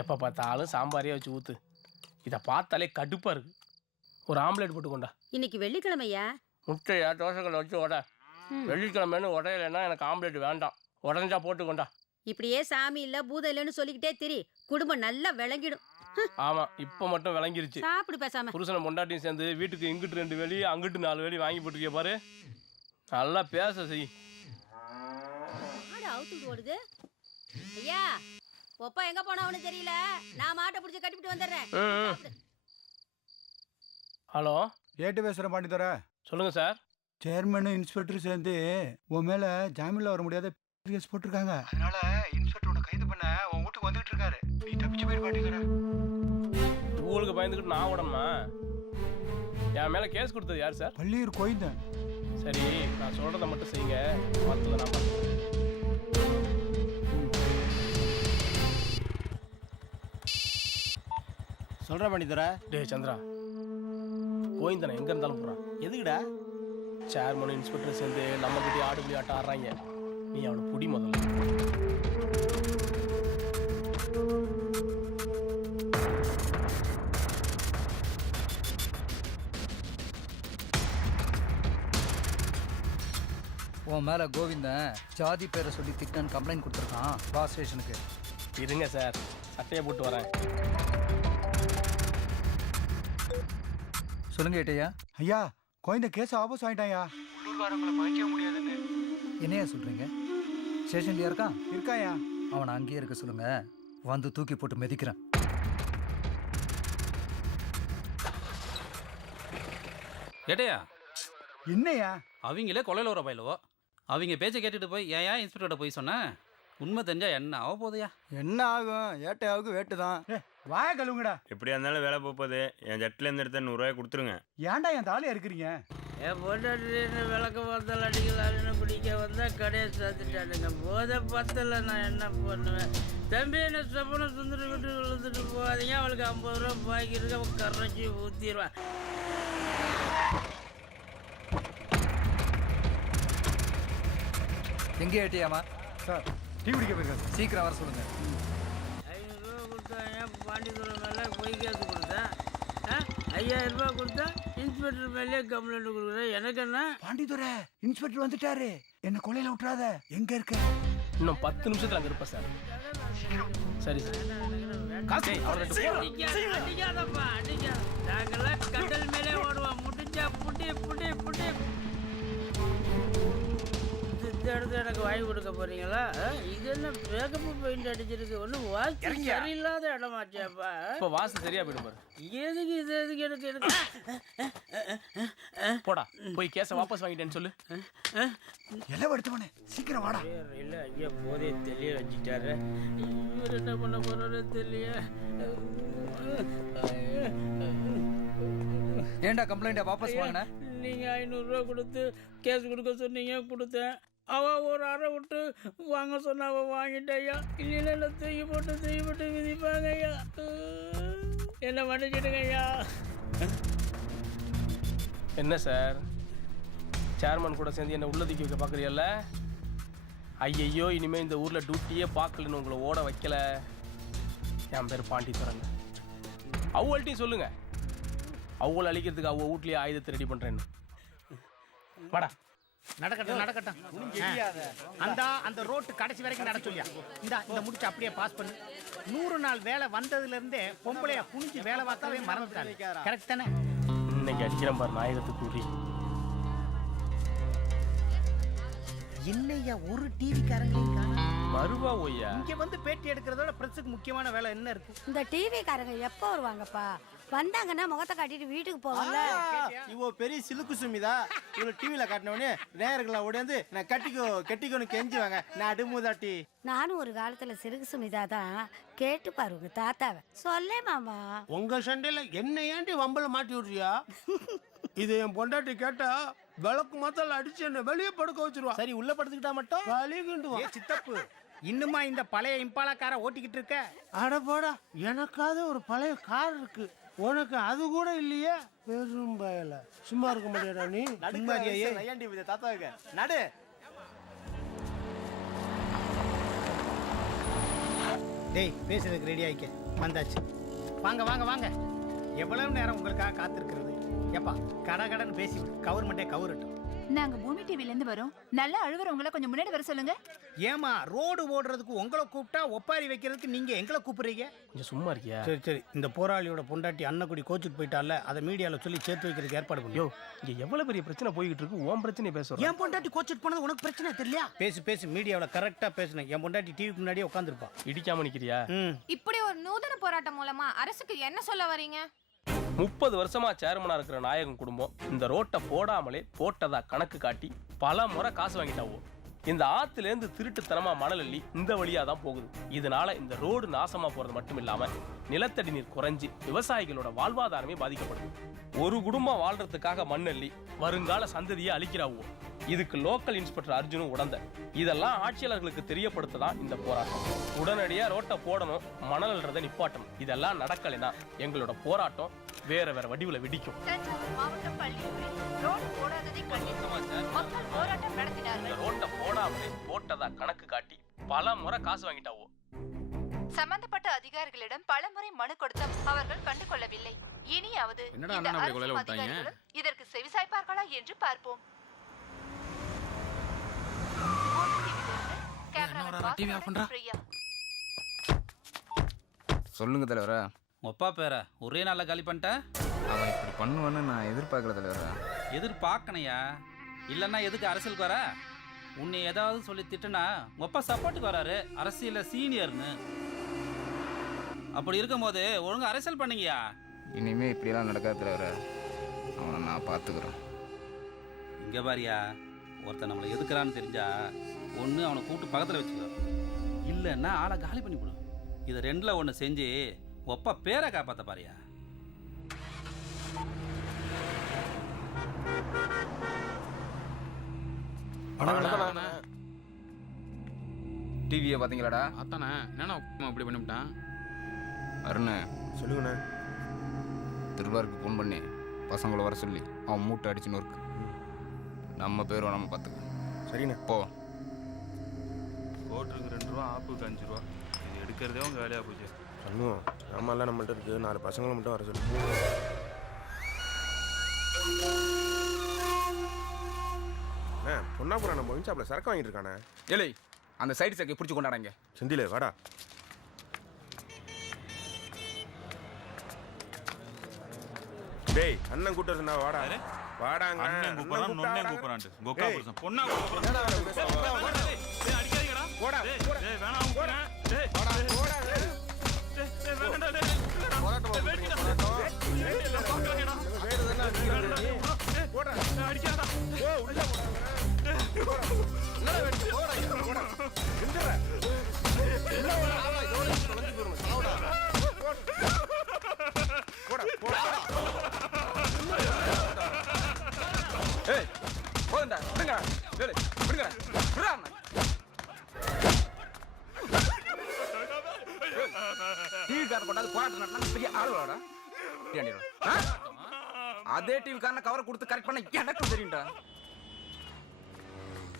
எப்போ பார்த்தாலும் சாம்பாரே வச்சு ஊற்று இதை பார்த்தாலே கடுப்பாக இருக்கு. ஒரு ஆம்லேட் போட்டு கொண்டா இன்னைக்கு வெள்ளிக்கிழமையா? முட்டையா தோசைகளை வச்சு உட. வெள்ளிக்கிழமைன்னு உடையலைன்னா எனக்கு ஆம்லேட் வேண்டாம். உடஞ்சா போட்டு கொண்டா இப்படியே சாமி இல்ல பூதம் இல்லைன்னு சொல்லிக்கிட்டே திரி. குடும்பம் நல்லா விளங்கிடும். ஆமாம் இப்போ மட்டும் விளங்கிருச்சு. சாப்பிடு பேசாம. புருஷனை பொண்டாட்டியும் சேர்ந்து வீட்டுக்கு இங்கிட்டு ரெண்டு வெளி அங்கிட்டு நாலு வெளி வாங்கி போட்டுருக்கிய பாரு. நல்லா பேச செய். ஓடுது. ஐயா ஒப்பா எங்க போனவனு தெரியல. நான் மாட்டை பிடிச்சி கட்டிவிட்டு வந்துடுறேன். ஹலோ? ஏட்டு பேசுகிறேன் பாண்டித்தர சொல்லுங்கள் சார். சேர்மனும் இன்ஸ்பெக்டரும் சேர்ந்து உன் மேல ஜாமீன்ல வர முடியாத கேஸ் போட்டிருக்காங்க. அதனால இன்ஸ்பெக்டர் உன்னை கைது பண்ண உன் வீட்டுக்கு வந்துட்டு இருக்காரு. நீ தப்பிச்சு போயிரு பாண்டித்தர உங்களுக்கு பயந்துக்கிட்டு நான் உடம்பா என் மேலே கேஸ் கொடுத்தது யார் சார்? பள்ளியூர் கோயந்தன் சரி நான் சொல்கிறத மட்டும் செய்யுங்க. மற்றதை நான் பார்த்துக்கிறேன். சொல்ற பண்ணித்தர டேய் சந்திரா கோவிந்தனை எங்கே இருந்தாலும் போகிறான் எதுக்குடா? சேர்மன் இன்ஸ்பெக்டர் சேர்ந்து நம்ம கிட்டே ஆடு புலி ஆட்டம் ஆடுறாங்க. நீ அவனை புடி முதல்ல. உன் மேல கோவிந்தன் ஜாதி பேரை சொல்லி திட்டான்னு கம்ப்ளைண்ட் கொடுத்துருக்கான் வா ஸ்டேஷனுக்கு இருங்க சார் சட்டையை போட்டு வரேன். சொல்லுங்க ஏட்டையா ஐயா கோயந்த கேஸ் வாபஸ் வாங்கிட்டாயா உள்ளூர்காரங்களை மகிழ்ச்சிய முடியாதுன்னு. என்னையா சொல்றீங்க? ஸ்டேஷன்லயா இருக்கான்? இருக்காயா அவனை அங்கேயே இருக்க சொல்லுங்க. வந்து தூக்கி போட்டு மிதிக்கிறேன். ஏட்டையா என்னையா அவங்களே கொலையில் வர பயிலவோ? அவங்க பேச்சை கேட்டுட்டு போய் ஏன் ஏன் இன்ஸ்பெக்டர்கிட்ட போய் சொன்னேன் உண்மை தெரிஞ்சா என்ன ஆக போகுதுயா என்ன ஆகும்? ஏட்டையாவுக்கு வேட்டு தான் ஏ வாய கழுவுங்கடா. எப்படியா இருந்தாலும் வேலை போகுது. என் ஜட்டிலேருந்து எடுத்த நூறுரூவாய் கொடுத்துருங்க. ஏன்டா என் தாலியா இருக்கிறீங்க என் பொண்டாட்டின்னு விளக்க பார்த்தால் அடிக்கலாம்னு பிடிக்க வந்தால் கடையை சாத்திட்டானுங்க போதை பத்தல நான் என்ன பண்ணுவேன்? தம்பி என்ன சப்பனை சுந்தரம் விட்டு விழுந்துட்டு போகாதீங்க. அவளுக்கு ஐம்பது ரூபா பாக்கி இருக்கு அவன் கரைச்சி ஊற்றிடுவான் எங்கே ஏட்டையாமா சார் டீ குடிக்க போயிருக்காரு. சீக்கிரம் வர சொல்லுங்க. ஏன் பாண்டித்துறை மேலே பொய் கேஸ் கொடுத்தேன்? ஐயாயிரம் ரூபாய் கொடுத்தா இன்ஸ்பெக்டர் மேலே கம்ப்ளைண்ட் கொடுக்குறேன். எனக்கு என்ன? பாண்டித்துறை இன்ஸ்பெக்டர் வந்துட்டாரு. என்ன கொலையில விட்டுறாத. எங்க இருக்க? இன்னும் பத்து நிமிஷத்தில் அங்கே இருப்பேன் சார். சரி சார். நாங்கெல்லாம் கடல் மேலே ஓடுவோம். முடிஞ்சா புட்டி புட்டி புட்டி இந்த இடத்துல எனக்கு வாங்கி கொடுக்க போறீங்களா? இது என்ன வேகப்பு பெயிண்ட் அடிச்சிருக்கு? ஒன்றும் வாசி சரியில்லாத இடமாச்சேப்பா. இப்போ வாசல் சரியா போயிடும் பாரு. எதுக்கு இது எதுக்கு எனக்கு எனக்கு? போடா போய் கேஸை வாபஸ் வாங்கிட்டேன்னு சொல்லு. எல்லாம் எடுத்தவனே சீக்கிரம் வாடா. இல்லை ஐயா போதே தெளிய வச்சுட்டாரு. இவர் என்ன பண்ண போறாரு தெரியல. ஏன்டா கம்ப்ளைண்ட்டை வாபஸ் வாங்கின? நீங்க ஐநூறுரூவா கொடுத்து கேஸ் கொடுக்க சொன்னீங்க கொடுத்தேன். அவள் ஒரு அறை விட்டு வாங்க சொன்ன அவள் வாங்கிட்டேயா? இல்லைன்னா என்ன தூக்கி போட்டு தூக்கி போட்டு விதிப்பாங்க ஐயா. என்ன மன்னிச்சிடுங்க ஐயா. என்ன சார்? சேர்மன் கூட சேர்ந்து என்ன உள்ளதுக்கு வைக்க பார்க்குறீல்ல ஐயையோ இனிமேல் இந்த ஊரில் டியூட்டியே பார்க்கலன்னு உங்களை ஓட வைக்கல. என் பேர் பாண்டித்துறங்க அவங்கள்ட்டையும் சொல்லுங்கள் அவங்கள அழிக்கிறதுக்கு அவங்க வீட்லேயே ஆயுதத்தை ரெடி பண்ணுறேன்னு வாடா. நடக்கட்டும் நடக்கட்டும். அந்த அந்த ரோட்டு கடைசி வரைக்கும் நட சொல்லியா? இந்த இந்த முடிச்சு அப்படியே பாஸ் பண்ணு. நூறு நாள் வேலை வந்ததுல இருந்தே பொம்பளையா குனிஞ்சு வேலை பார்த்தாவே மறந்துட்டாங்க. கரெக்ட் தானே? இன்னைக்கு அடிக்கிறேன் பாரு நாயகத்துக்கு கூறி? என்னையா ஒரு டிவி காரங்களையும் காணோம். வருவா ஒய்யா இங்க வந்து பேட்டி எடுக்கிறதோட பிரஸுக்கு முக்கியமான வேலை என்ன இருக்கு? இந்த டிவி காரங்க எப்போ வருவாங்கப்பா? வந்தாங்கன்னா முகத்தை காட்டிட்டு வீட்டுக்கு போவாங்க இவ பெரிய சிலுக்கு சுமிதா. இவனை டிவியில காட்டினவனே நேயர்களை உடையந்து நான் கட்டிக்கோ கட்டிக்கோன்னு கெஞ்சுவாங்க. நான் அடுமுதாட்டி. நானும் ஒரு காலத்துல சிறுகு சுமிதா தான் கேட்டு பாரு உங்க தாத்தாவை. சொல்லே மாமா. உங்க சண்டையில என்ன ஏன்டி வம்பல மாட்டி விடுறியா? இது என் பொண்டாட்டி கேட்டா விளக்கு மாத்தால அடிச்சு என்ன வெளியே படுக்க வச்சிருவா. சரி உள்ள படுத்துக்கிட்டா மட்டும்? வலிகுண்டுவா சித்தப்பு இன்னுமா இந்த பழைய இம்பாலா காரை ஓட்டிக்கிட்டு இருக்க? அட போடா எனக்காவது ஒரு பழைய கார் இருக்கு. உனக்கு அது கூட இல்லையே. பெரும் பயல. சும்மா இருக்க முடியாடா நீ? தாத்தாவுக்கு? நடு. டேய் பேசுறதுக்கு ரெடி ஆயிக்க. வந்தாச்சு. வாங்க வாங்க வாங்க. எவ்வளவு நேரம் உங்களுக்காக காத்திருக்கிறது? ஏப்பா கட கடன்னு பேசி கவர்மெண்ட்டே கவரட்டும். நாங்க பூமி டிவில இருந்து வரோம். நல்லா அழுவுறவங்கள கொஞ்சம் முன்னாடி வர சொல்லுங்க. ஏமா ரோடு ஓடுறதுக்கு உங்களை கூப்பிட்டா ஒப்பாரி வைக்கிறதுக்கு நீங்க எங்களை கூப்பிடுறீங்க? கொஞ்சம் சும்மா இருக்கியா? சரி சரி. இந்த போராளியோட பொண்டாட்டி அன்னக்குடி கோச்சுக்கு போயிட்டால அதை மீடியால சொல்லி சேர்த்து வைக்கிறதுக்கு ஏற்பாடு பண்ணு. யோ இங்க எவ்வளவு பெரிய பிரச்சனை போய்கிட்டு இருக்கு? உன் பிரச்சனை பேசுறோம் என் பொண்டாட்டி கோச்சுக்கு போனது உனக்கு பிரச்சனை தெரியல பேசு பேசு. மீடியாவில் கரெக்டா பேசுனேன் என் பொண்டாட்டி டிவிக்கு முன்னாடியே உட்காந்துருப்பா இடிக்காம நிக்கிறியா? இப்படி ஒரு நூதன போராட்டம் மூலமா அரசுக்கு என்ன சொல்ல வரீங்க? முப்பது வருஷமா சேர்மனா இருக்கிற நாயகன் குடும்பம் இந்த ரோட்டை போடாமலே போட்டதா கணக்கு காட்டி பல முறை காசு வாங்கிட்டாவோ. இந்த ஆத்துல இருந்து திருட்டுத்தனமா மணல் அள்ளி இந்த வழியா தான் போகுது. இதனால இந்த ரோடு நாசமா போறது மட்டும் இல்லாம நிலத்தடி நீர் குறைஞ்சு விவசாயிகளோட வாழ்வாதாரமே பாதிக்கப்படுது. ஒரு குடும்பம் வாழ்றதுக்காக மண் அள்ளி வருங்கால சந்ததியை அழிக்கிறாவோ. இதுக்கு லோக்கல் இன்ஸ்பெக்டர் அர்ஜுனும் உடந்த. இதெல்லாம் ஆட்சியாளர்களுக்கு தெரியப்படுத்த தான் இந்த போராட்டம். உடனடியா ரோட்டை போடணும் மணல் நிப்பாட்டணும். இதெல்லாம் நடக்கலைன்னா எங்களோட போராட்டம் வேற வேற வடிவுல வெடிக்கும். தஞ்சாவூர் மாவட்டம் பள்ளியூரில் ரோடு போடாததை கண்டித்து மக்கள் போராட்டம் இந்த நடத்தினார்கள் ரோட்டை போடாமலே போட்டதா கணக்கு காட்டி பல முறை காசு வாங்கிட்டாவோ. சம்பந்தப்பட்ட அதிகாரிகளிடம் பலமுறை மனு கொடுத்தும். அவர்கள் கண்டுகொள்ளவில்லை. இனியாவது இதற்கு செவிசாய்ப்பார்களா என்று பார்ப்போம். பண்றா? பிரியா சொல்லுங்க தலைவரா. அப்பா பேரை ஒரே நாளில் காலி பண்ணிட்டேன் அவன் இப்படி பண்ணுவான்னு நான் எதிர்பார்க்கல தலைவரா. எதிர்பார்க்கணையா? இல்லைன்னா எதுக்கு அரசியலுக்கு வர? உன்னை ஏதாவது சொல்லி திட்டுனா உங்கள் அப்பா சப்போர்ட்டுக்கு வராரு. அரசியலில் சீனியர்னு. அப்படி இருக்கும்போது ஒழுங்கா அரசியல் பண்ணீங்கயா இனிமே இப்படியெல்லாம் நடக்காது தலைவரா. அவனை நான் பார்த்துக்கிறேன். இங்கே பாரியா. ஒருத்தன் நம்மளை எதுக்குறான்னு தெரிஞ்சா ஒன்று அவனை கூப்பிட்டு பக்கத்தில் வச்சுக்கோ இல்லைன்னா ஆளை காலி பண்ணி கொடு இதை ரெண்டில் ஒன்று செஞ்சு ஒப்பா பேரை காப்பாற்ற பாரியா? டிவியை பார்த்தீங்களாடா? அத்தானே என்னண்ணா இப்படி பண்ணிவிட்டான்? அருண். சொல்லுங்கண்ணே. திருவாருக்கு ஃபோன் பண்ணி. பசங்களை வர சொல்லி அவன் மூட்டை அடிச்சுன்னு இருக்கு நம்ம பேரும் நம்ம பார்த்துக்க சரிண்ணே. போ. கோட்டுக்கு ரெண்டு ரூபா ஆப்புக்கு அஞ்சு ரூபா. இது எடுக்கிறதே உங்கள் வேலையாக போச்சு. பண்ணுவோம் ஆமாம்லாம் நம்மள்ட்ட இருக்குது நாலு பசங்களை மட்டும் வர சொல்லு. ஆ பொன்னாபுரம் நம்ம ஒயின் சரக்கு வாங்கிட்டு இருக்கானே. ஏலே அந்த சைடு சக்கை பிடிச்சி கொண்டாடாங்க செந்திலே வாடா. டேய் அண்ணன் கூட்ட சொன்னா வாடா. வாடாங்க அண்ணன் கூப்பிட்றான் நொண்ணன் வாடாங்க. கூப்பிட்றான்ட்டு கொக்கா புருஷன் பொண்ணா கூப்பிட்றான் அடிக்காதீங்கடா போடா, டேய், போடா. டேய், வேணாம் கூப்பிட்றேன் டேய் வாடா, போடா, டேய். டேய், டேய், வேணாம்டா, டேய். போராட்டம் டேய். போராட்டம். டேய். வேறு? டேய், போடா. டேய், அடிக்காதடா. ஓ, உள்ள போடா. என்னடா வேடிக்கை? போடா, போடா. எந்திர்றா. அதே டிவி காரனை கவர் கொடுத்து கரெக்ட் பண்ண எனக்கு தெரியும்டா.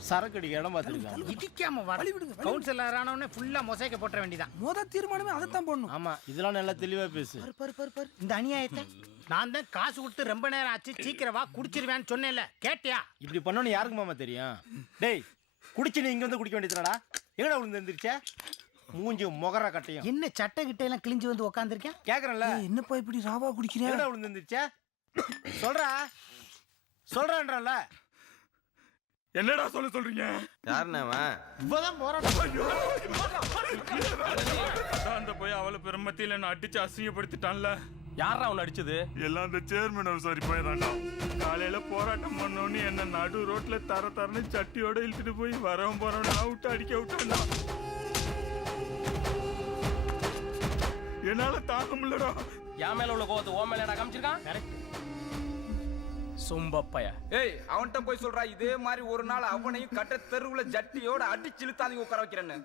சரக்கு இடம் பார்த்துருக்காங்க இடிக்காம வர. கவுன்சிலர் ஆனவனே ஃபுல்லா மொசைக்க போட்ட வேண்டியதான் முத தீர்மானமே அதைத்தான் போடணும். ஆமா இதெல்லாம் நல்லா தெளிவா பேசு. பரு பரு பரு பரு. இந்த அநியாயத்தை நான் தான் காசு கொடுத்து ரொம்ப நேரம் ஆச்சு சீக்கிரம் வா குடிச்சிருவேன்னு சொன்னேன்ல. கேட்டியா? இப்படி பண்ணோன்னு யாருக்கு மாமா தெரியும்? டேய் குடிச்சு நீ இங்க வந்து குடிக்க வேண்டியதுடா எங்கடா விழுந்து எந்திரிச்ச? மூஞ்சி முகர கட்டையும். என்ன சட்டை கிட்ட எல்லாம் கிழிஞ்சு வந்து உக்காந்துருக்கேன் கேக்குறேன்ல. என்னப்பா இப்படி ராவா குடிக்கிறேன் எங்கடா விழுந்து எந்திரிச்ச சொல்றா. சொல்றான்றல என்னடா சொல்ல சொல்றீங்க? யாருண்ணே? இப்பதான் போராட்டம். அந்த போய் அவளை பெருமத்தியில் என்ன அடிச்சு அசிங்கப்படுத்திட்டான்ல. யாரா அவனை அடிச்சது? எல்லாம் அந்த சேர்மன் விசாரி போயிடறான்டா. காலையில போராட்டம் பண்ணோன்னு என்ன நடு ரோட்ல தர தரன்னு சட்டியோட இழுத்துட்டு போய் வரவன் போறவன் விட்டு அடிக்க விட்டான்டா. என்னால தாங்க முடியலடா. என் மேல உள்ள கோவத்தை ஓ மேல நான் காமிச்சிருக்கான் சும்பப்பைய. ஏய் அவன்கிட்ட போய் சொல்றா இதே மாதிரி ஒரு நாள் அவனையும் கட்ட தெருவுல ஜட்டியோட அடிச்சு இழுத்தாங்க உட்கார வைக்கிறேன்னு.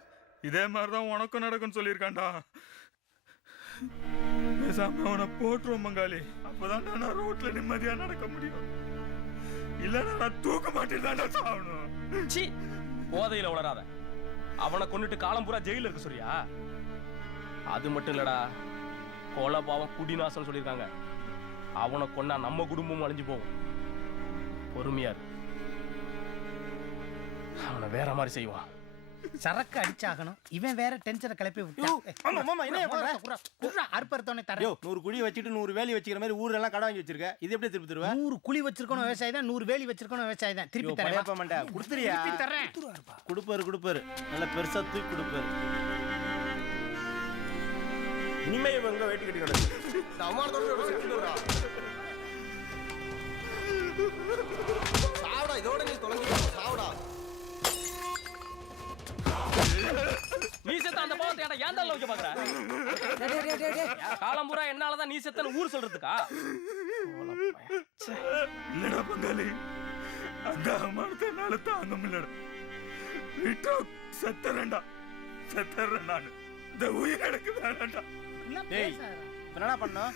இதே மாதிரிதான் உனக்கும் நடக்கும்னு சொல்லியிருக்கான்டா. பேசாம அவனை போட்டுருவோம் மங்காளி. அப்பதான் நான் ரோட்ல நிம்மதியா நடக்க முடியும். இல்லைன்னா நான் தூக்க மாட்டேன் சாகணும். சி போதையில உளராத அவனை கொண்டுட்டு காலம் பூரா ஜெயில இருக்க சொல்றியா? அது மட்டும் இல்லடா. கொலை பாவம் குடிநாசம் சொல்லியிருக்காங்க. அவனை கொன்னா நம்ம குடும்பமும் அழிஞ்சு போகும். பொறுமையா இரு. அவனை வேற மாதிரி செய்வான். சரக்கு அடிச்சாகணும். இவன் வேற டென்ஷனை கிளப்பி விட்டான் ஆமா, மாமா, என்ன பண்ற? அறுப்பறுத்தவனே தர யோ நூறு குழி வச்சுட்டு நூறு வேலி வச்சுக்கிற மாதிரி ஊரெல்லாம் கடை வாங்கி வச்சிருக்க? இது எப்படி திருப்பி தருவ? நூறு குழி வச்சிருக்கணும் விவசாயி தான் நூறு வேலி வச்சிருக்கணும் விவசாயி தான். திருப்பி தரேன் கொடுத்துறியா? தரேன். கொடுப்பாரு கொடுப்பாரு. நல்ல பெருசா தூக்கி கொடுப்பாரு. இனிமே இவங்க வெட்டி கட்டி கிடக்கு? அவமானத்தோட செத்துடுறா சாவடா இதோட நீ தொலைஞ்சு சாவடா. நீ செத்த அந்த பாவத்தை ஏன்டா ஏன் தள்ள வைக்க பாக்குற காலம் பூரா என்னாலதான் நீ செத்தன்னு ஊர் சொல்றதுக்கா? இல்லடா பங்காளி. அந்த அவமானத்தை என்னால தாங்க முடியலடா. விட்டா செத்தரேன்டா செத்தறேன் நான். இந்த உயிர் எனக்கு வேணாம்டா. டேய் இப்ப என்னடா பண்ணோம்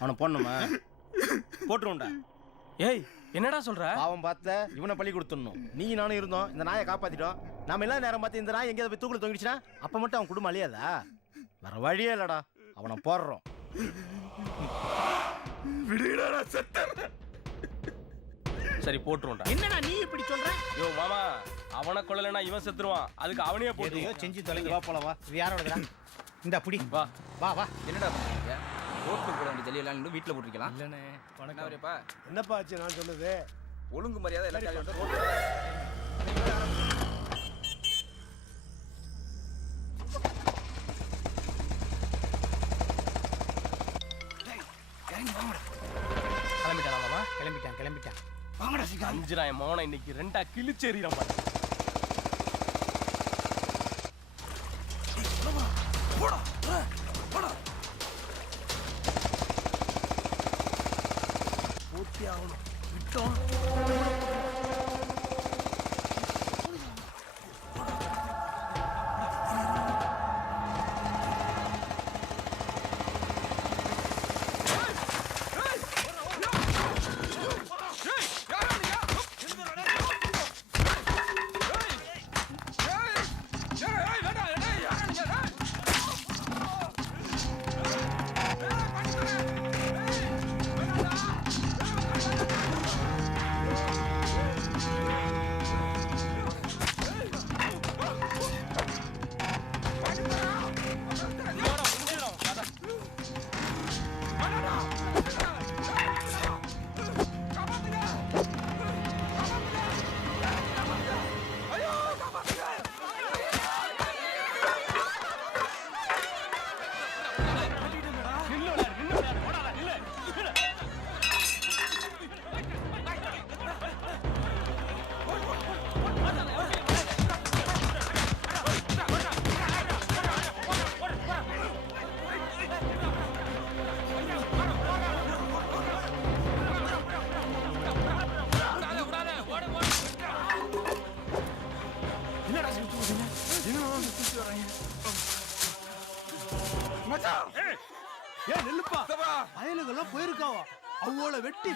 அவனை போடணுமா? போட்டுருவோம்டா. ஏய் என்னடா சொல்ற? பாவம் பார்த்த இவனை பள்ளி கொடுத்துடணும். நீ நானும் இருந்தோம். இந்த நாயை காப்பாத்திட்டோம். நாம எல்லாம் நேரம் பார்த்து இந்த நாய் எங்கேயாவது போய் தூக்கில் தொங்கிடுச்சுன்னா அப்ப மட்டும் அவன் குடும்பம் அழியாதா? வேற வழியே இல்லடா. அவனை போடுறோம். விடுடா செத்தறேன் சரி போட்டுருவோம்டா. என்னடா நீ இப்படி சொல்ற? யோ மாமா அவனை கொல்லலைன்னா இவன் செத்துருவான். அதுக்கு அவனையே போட்டு செஞ்சு தொலைங்க. வா போலாம் வா. இது யாரோடதா இந்த புடி. வா. வா வா. என்னடா பண்ணுறீங்க ரோட்டில் போட வேண்டிய ஜல்லியெல்லாம் இன்னும் வீட்டில் போட்டிருக்கலாம். இல்லனே என்ன வரையப்பா? என்னப்பா ஆச்சு நான் சொன்னது? ஒழுங்கு மரியாதை எல்லாத்தையும் ரோட்டில் கிளம்பிட்டானா கிளம்பிட்டான் கிளம்பிட்டான். அஞ்சுராய மோனை இன்னைக்கு ரெண்டா கிழிச்சேறிறான் பாரு. பூர்த்தி ஆகணும் விட்டோம்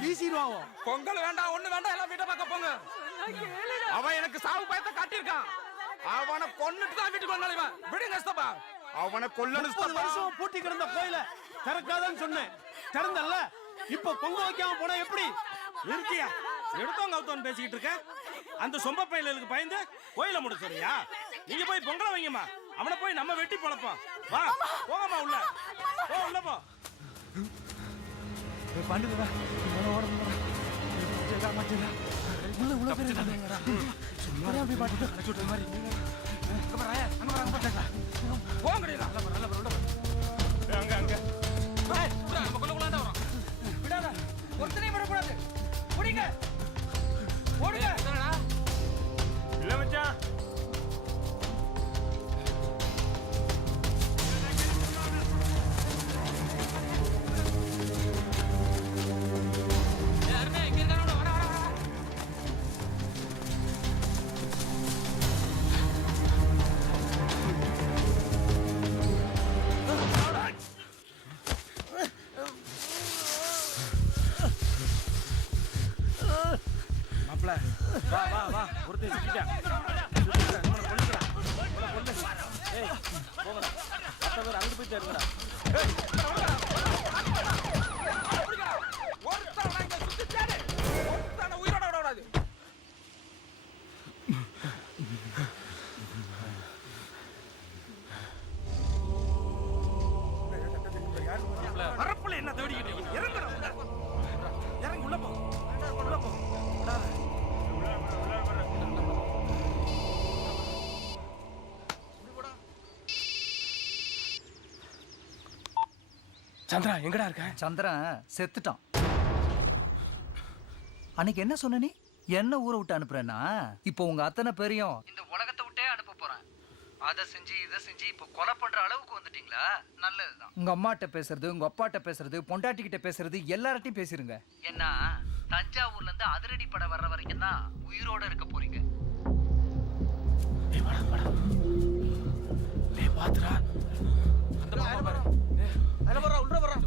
வீசிடுவாவோ? பொங்கல் வேண்டாம் ஒண்ணு வேண்டாம் எல்லாம் வீட்டை பார்க்க போங்க. அவன் எனக்கு சாவு பயத்தை காட்டியிருக்கான். அவனை கொன்னுட்டு தான் வீட்டுக்கு வந்தாலும் இவன். விடுங்க ஸ்தபா அவனை கொல்லணும் வருஷம் பூட்டி கிடந்த கோயில திறக்காதன்னு சொன்னேன். திறந்தல்ல? இப்ப பொங்க வைக்காம போனா எப்படி? நிறுத்தியா எடுத்தவங்க அவுத்தவன் பேசிக்கிட்டு இருக்க? அந்த சொம்ப பயிலுக்கு பயந்து கோயில முடிச்சிருயா நீங்க போய் பொங்கலை வைங்கம்மா. அவனை போய் நம்ம வெட்டி பொழப்போம். வா போங்கம்மா உள்ள. போ உள்ள போ. மாட்டேன் உள்ள உள்ள போயிருக்காங்க சும்மா அப்படி பாட்டு கடைச்சு மாதிரி அங்க பாரு, அங்க பாரு, அங்க பாரு. போங்கடிடா அங்க அங்க நம்ம கொள்ள கொள்ளாண்டா வரோம் விடாத ஒருத்தனையும் விடக்கூடாது ஓடுங்க இல்ல மச்சான் பேர் அங்கிட்டு சந்திரா எங்கடா இருக்க? சந்திரன் செத்துட்டான். அன்னைக்கு என்ன சொன்ன நீ? என்ன ஊரை விட்டு அனுப்புறேன்னா? இப்போ உங்க அத்தனை பேரையும் இந்த உலகத்தை விட்டே அனுப்ப போறேன். அதை செஞ்சு இதை செஞ்சு இப்போ கொலை பண்ற அளவுக்கு வந்துட்டீங்களா? நல்லதுதான். உங்க அம்மாட்ட பேசுறது உங்க அப்பாட்ட பேசுறது பொண்டாட்டி கிட்ட பேசுறது எல்லார்ட்டையும் பேசிருங்க. ஏன்னா தஞ்சாவூர்ல இருந்து அதிரடி படம் வர்ற வரைக்கும் தான் உயிரோட இருக்க போறீங்க. டேய் வாடா வாடா. டேய் பாத்துடா.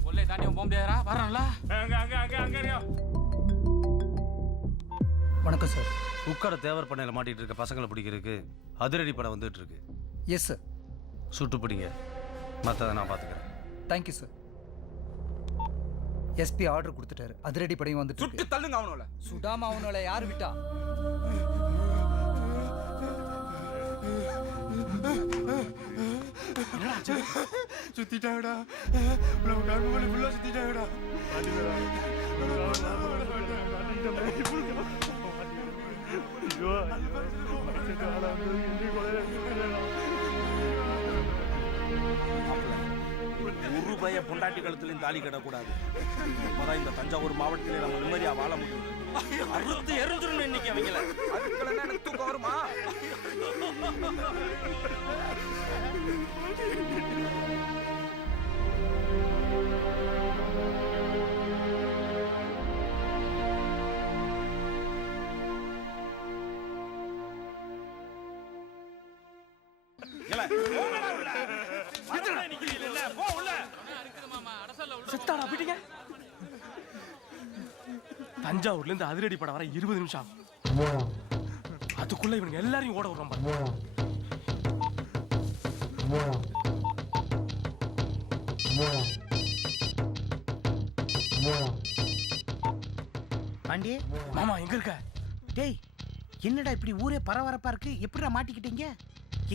கொல்லையை தாண்டி போக முடியாதுடா வரான்ல அங்க அங்க அங்க அங்க இருக்கியா? வணக்கம் சார். உட்கார தேவர் பண்ணையில் மாட்டிட்டு இருக்க பசங்களை பிடிக்கிறதுக்கு அதிரடி படம் வந்துட்டு இருக்கு. எஸ் சார் சுட்டு பிடிங்க. மற்றதை நான் பார்த்துக்கிறேன் தேங்க்யூ சார் எஸ்பி ஆர்டர் கொடுத்துட்டாரு. அதிரடி படையும் வந்துட்டு சுட்டு. தள்ளுங்க அவனோல சுடாம அவனோட யார் விட்டா? சுத்திட்டாங்கடா நம்ம கருமொழி ஃபுல்லா சுத்திட்டாங்கடா ஒரு பய பொண்டாட்டி கழுத்துலையும் தாலி கட்டக்கூடாது. அப்பதான் இந்த தஞ்சாவூர் மாவட்டத்திலே நம்ம நிம்மதியா வாழ முடியும். அறுத்து எரிஞ்சிடணும் இன்னைக்கு அவங்கள. அதுக்குள்ள எனக்கு தூக்கம் வருமா? தஞ்சாவூர்ல இருந்து அதிரடி படம் வர இருபது நிமிஷம் ஆகும். அதுக்குள்ள இவனுங்க எல்லாரையும் ஓட விடுறோம் பாரு. பாண்டியே. மாமா எங்க இருக்க? டேய் என்னடா இப்படி ஊரே பரபரப்பா இருக்கு? எப்படிடா மாட்டிக்கிட்டீங்க?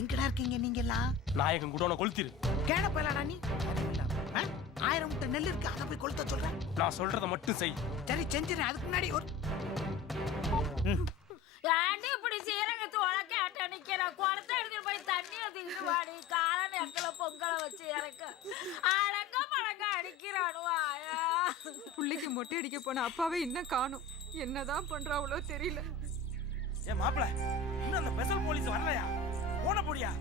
எங்கடா இருக்கீங்க நீங்க எல்லாம் நாயகன் கூட கொளுத்திரு. கேட போயலாடா நீ? ஆயிரம் முட்டை நெல் இருக்கு அதை போய் கொளுத்த சொல்றேன். நான் சொல்றத மட்டும் செய். சரி செஞ்சிடறேன். அதுக்கு முன்னாடி ஒரு ஏன்டி இப்படி சீரகத்து உனக்கு ஆட்ட நிக்கிற? குடத்தை எடுத்துட்டு போய் தண்ணி எடுத்துக்கிட்டு வாடி. கால நேரத்துல பொங்கலை வச்சு இறக்க. அடங்க பழங்க அடிக்கிறானு ஆயா. புள்ளைக்கு மொட்டை அடிக்க போன அப்பாவே இன்னும் காணும். என்னதான் பண்றாவளோ தெரியல. ஏன் மாப்பிள இன்னும் அந்த ஸ்பெஷல் போலீஸ் வரலையா? போன போடியா?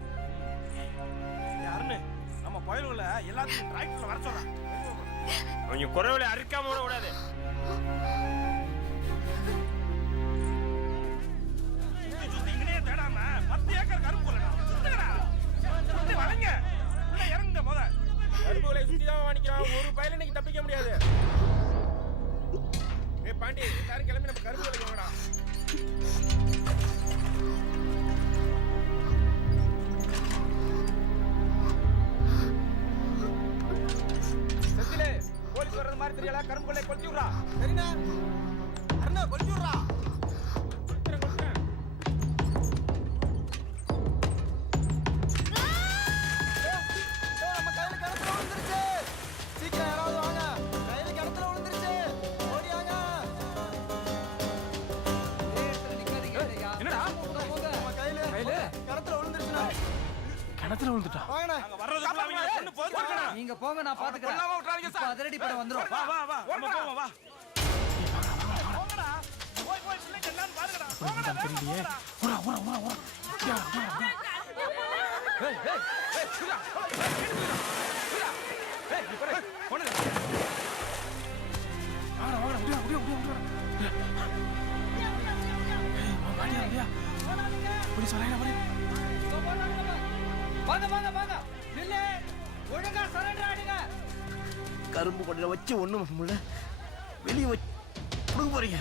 யாருன்னு நம்ம பயலுல எல்லாத்தையும் டிராக்டர்ல வர சொல்றேன். அவங்க குறைவுல அறுக்காம விட கூடாது தேடாம பத்து ஏக்கர் கரும்பு வளைங்க. உள்ள இறங்குங்க முத. கரும்பு விலை சுத்தி தான் வாங்கிக்கிறான் ஒரு பயில இன்னைக்கு தப்பிக்க முடியாது. ஏய் பாண்டி எல்லாரும் கிளம்பி நம்ம கரும்பு விலைக்கு வாங்கடா. வர்றது மாதிரி தெரியல. கரும்புகளை கொளுத்தி விடுறா. சரிண்ணா? அருணா கொளுத்தி விடுறா. அதிரடி படம் வந்துரும் வா வா வா நம்ம போவோம் வா போங்கடா போய் போய் பிள்ளைங்க எல்லாம் பாருங்கடா போங்கடா வேகமா தெரியலையே போங்கடா ஊரா ஊரா ஊரா ஊரா ஊரா, ஊரா, ஊரா. ஏய் ஏய் ஏய் சுடா சுடா ஏய் நீ போடா போடா வாடா வாடா முடியா முடியா முடியா முடியா ஏய் வாடியா வாடியா போலீஸ் வரையா வரையா வாங்க வாங்க வாங்க நில்லு ஒழுங்கா சரண்டர் ஆடுங்க கரும்பு கொடையில வச்சு ஒன்றும் முடியல வெளியே வச்சு கொடுக்க போறீங்க.